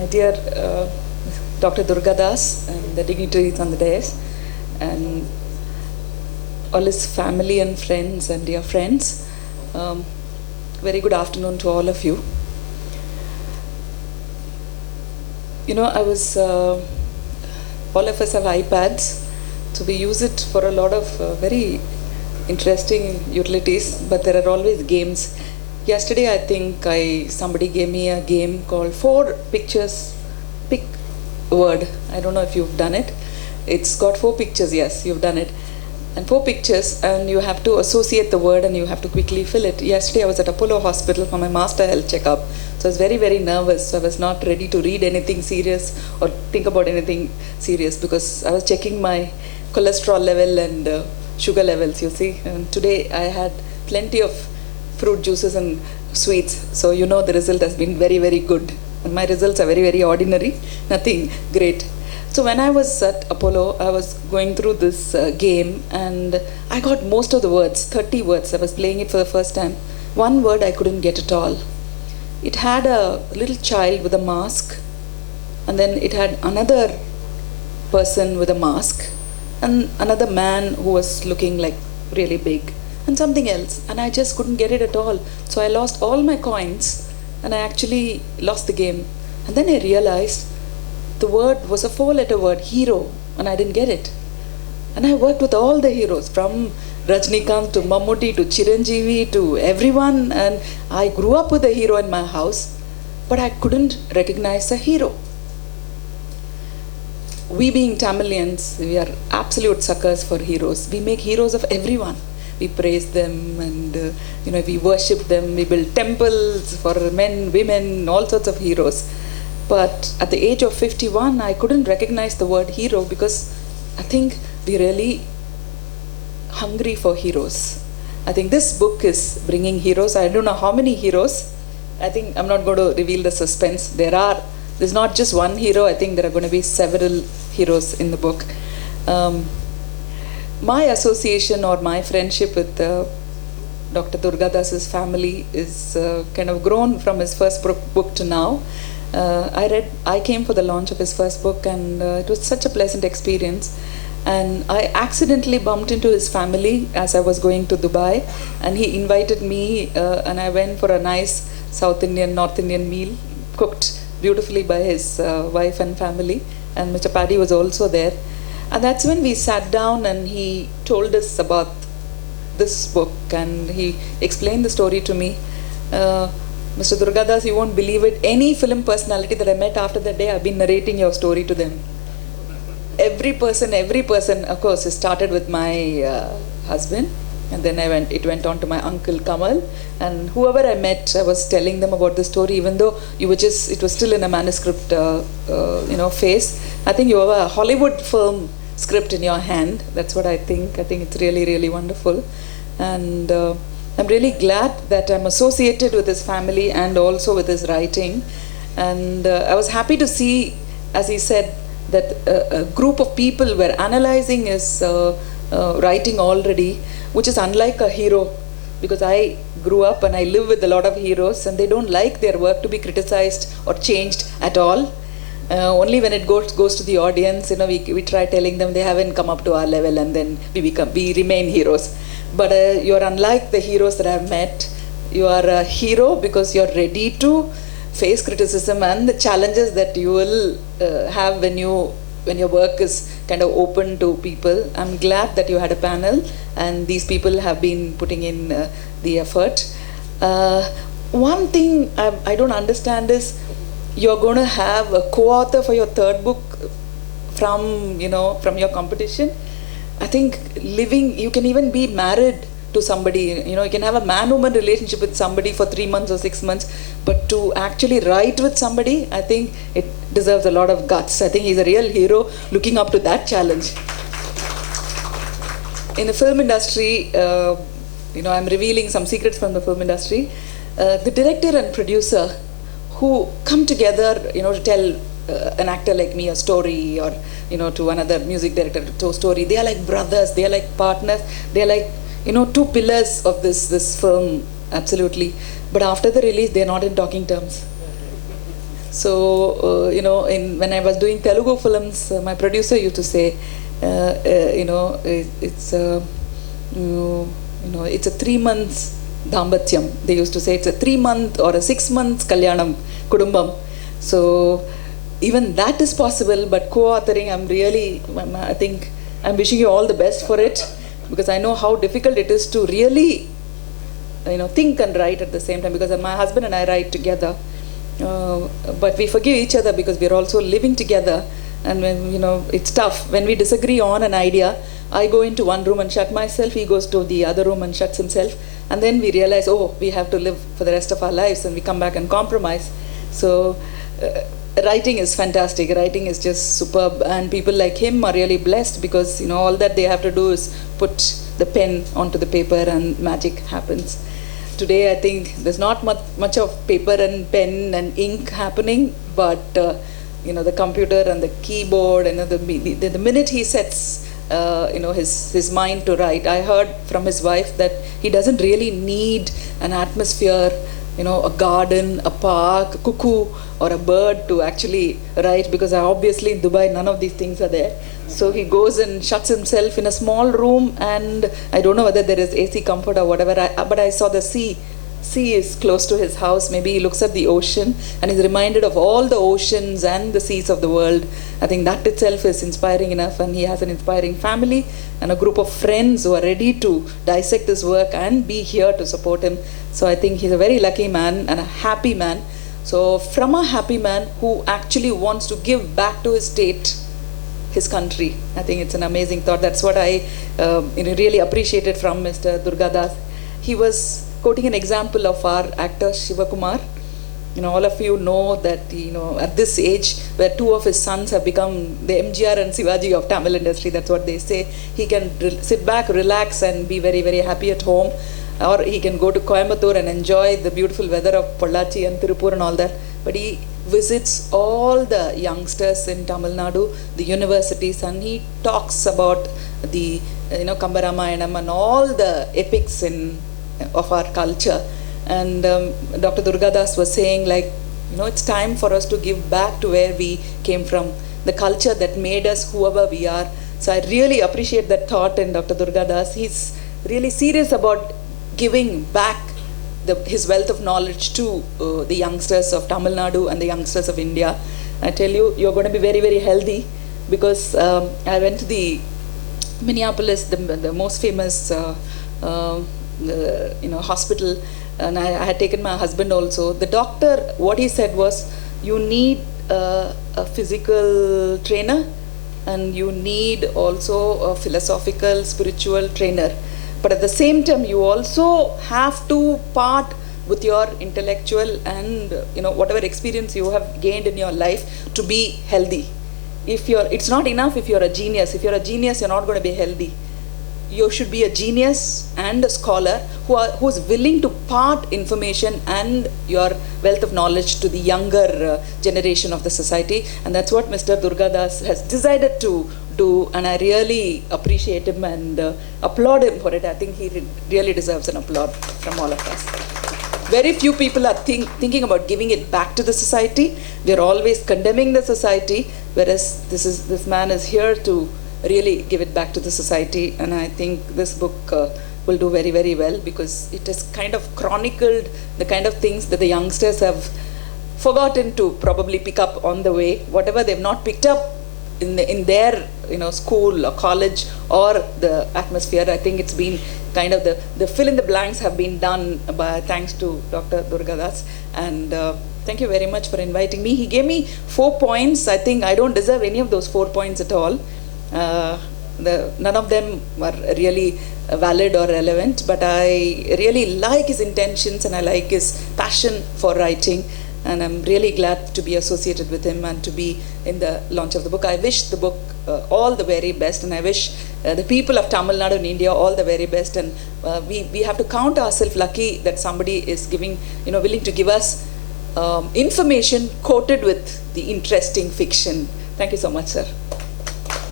my dear Dr. Durga Das and the dignitaries on the dais, and all his family and friends and dear friends. Very good afternoon to all of you. You know, all of us have iPads, so we use it for a lot of very interesting utilities, but there are always games. Yesterday, I think somebody gave me a game called 4 pictures, pick a word. I don't know if you've done it. It's got 4 pictures, yes, you've done it. And 4 pictures, and you have to associate the word and you have to quickly fill it. Yesterday, I was at Apollo Hospital for my master health checkup. So I was very, very nervous. So I was not ready to read anything serious or think about anything serious because I was checking my cholesterol level and sugar levels, you see. And today I had plenty of fruit juices and sweets. So you know the result has been very, very good. And my results are very, very ordinary. Nothing great. So when I was at Apollo, I was going through this game and I got most of the words, 30 words. I was playing it for the first time. One word I couldn't get at all. It had a little child with a mask, and then it had another person with a mask, and another man who was looking like really big, and something else. And I just couldn't get it at all. So I lost all my coins and I actually lost the game. And then I realized the word was a 4-letter word, hero, and I didn't get it. And I worked with all the heroes, from Rajnikant to Mammootty to Chiranjeevi to everyone, and I grew up with a hero in my house, but I couldn't recognize a hero. We being Tamilians, we are absolute suckers for heroes. We make heroes of everyone. We praise them and we worship them. We build temples for men, women, all sorts of heroes. But at the age of 51, I couldn't recognize the word hero because I think we're really hungry for heroes. I think this book is bringing heroes. I don't know how many heroes. I think I'm not going to reveal the suspense. There's not just one hero. I think there are going to be several heroes in the book. My association or my friendship with Dr. Durga Das's family is kind of grown from his first book to now. I came for the launch of his first book, and it was such a pleasant experience. And I accidentally bumped into his family as I was going to Dubai, and he invited me, and I went for a nice South Indian, North Indian meal cooked beautifully by his wife and family. And Mr. Paddy was also there. And that's when we sat down and he told us about this book, and he explained the story to me. Mr. Durga Das, you won't believe it. Any film personality that I met after that day, I've been narrating your story to them. Every person, of course, it started with my husband, and then it went on to my uncle Kamal, and whoever I met, I was telling them about the story, even though it was still in a manuscript, phase. I think you have a Hollywood film script in your hand. That's what I think. I think it's really, really wonderful, and I'm really glad that I'm associated with his family and also with his writing. And I was happy to see, as he said, that a group of people were analyzing his writing already, which is unlike a hero, because I grew up and I live with a lot of heroes, and they don't like their work to be criticized or changed at all. Only when it goes to the audience, we try telling them they haven't come up to our level, and then we remain heroes. But you're unlike the heroes that I've met. You are a hero because you're ready to face criticism and the challenges that you will have when your work is kind of open to people. I'm glad that you had a panel and these people have been putting in the effort. One thing I don't understand is you're going to have a co-author for your 3rd book from your competition. I think you can even be married to somebody, you can have a man-woman relationship with somebody for 3 months or 6 months, but to actually write with somebody, I think it deserves a lot of guts. I think he's a real hero looking up to that challenge. In the film industry, I'm revealing some secrets from the film industry. The director and producer who come together, to tell an actor like me a story, or to another music director to tell a story. They are like brothers, they are like partners, they are like 2 pillars of this film, absolutely. But after the release, they are not in talking terms. So, when I was doing Telugu films, my producer used to say, it's a 3 months dambatyam. They used to say it's a 3 month or a 6 months kalyanam, kudumbam. So, even that is possible, but co-authoring, I think I'm wishing you all the best for it, because I know how difficult it is to really, think and write at the same time, because my husband and I write together. But we forgive each other because we're also living together, and when it's tough when we disagree on an idea. I go into one room and shut myself, he goes to the other room and shuts himself, and then we realize, oh, we have to live for the rest of our lives, and we come back and compromise. So writing is fantastic, writing is just superb, and people like him are really blessed, because all that they have to do is put the pen onto the paper and magic happens. Today I think there's not much of paper and pen and ink happening, but the computer and the keyboard, and the minute he sets his mind to write. I heard from his wife that he doesn't really need an atmosphere, a garden, a park, a cuckoo, or a bird to actually write, because obviously in Dubai none of these things are there. So he goes and shuts himself in a small room, and I don't know whether there is AC comfort or whatever, but I saw the sea. Sea is close to his house. Maybe he looks at the ocean and is reminded of all the oceans and the seas of the world. I think that itself is inspiring enough, and he has an inspiring family and a group of friends who are ready to dissect his work and be here to support him. So I think he's a very lucky man and a happy man. So from a happy man who actually wants to give back to his state, his country, I think it's an amazing thought. That's what I really appreciated from Mr. Durgadas. He was quoting an example of our actor Shiva Kumar. All of you know that at this age, where two of his sons have become the MGR and Shivaji of Tamil industry, that's what they say. He can sit back, relax, and be very, very happy at home, or he can go to Coimbatore and enjoy the beautiful weather of Pollachi and Tirupur and all that. But he visits all the youngsters in Tamil Nadu, the universities, and he talks about the Kambaramayanam and all the epics of our culture. And Dr. Durgadas was saying, it's time for us to give back to where we came from, the culture that made us whoever we are. So I really appreciate that thought in Dr. Durgadas. He's really serious about giving back his wealth of knowledge to the youngsters of Tamil Nadu and the youngsters of India. I tell you, you're going to be very, very healthy, because I went to the Minneapolis, the most famous hospital, and I had taken my husband also. The doctor, what he said was, you need a physical trainer, and you need also a philosophical, spiritual trainer. But at the same time, you also have to part with your intellectual and whatever experience you have gained in your life to be healthy. It's not enough if you're a genius. If you're a genius, you're not going to be healthy. You should be a genius and a scholar who's willing to part information and your wealth of knowledge to the younger generation of the society. And that's what Mr. Durgadas has decided to do, and I really appreciate him and applaud him for it. I think he really deserves an applaud from all of us. Very few people are thinking about giving it back to the society. We're always condemning the society, whereas this man is here to really give it back to the society. And I think this book will do very, very well, because it has kind of chronicled the kind of things that the youngsters have forgotten to probably pick up on the way. Whatever they've not picked up in their school or college or the atmosphere, I think it's been kind of the fill in the blanks have been done thanks to Dr. Durgadas. And thank you very much for inviting me. He gave me 4 points. I think I don't deserve any of those 4 points at all. None of them are really valid or relevant, but I really like his intentions and I like his passion for writing, and I'm really glad to be associated with him and to be in the launch of the book. I wish the book all the very best, and I wish the people of Tamil Nadu in India all the very best. And we have to count ourselves lucky that somebody is willing to give us information coated with the interesting fiction. Thank you so much, sir.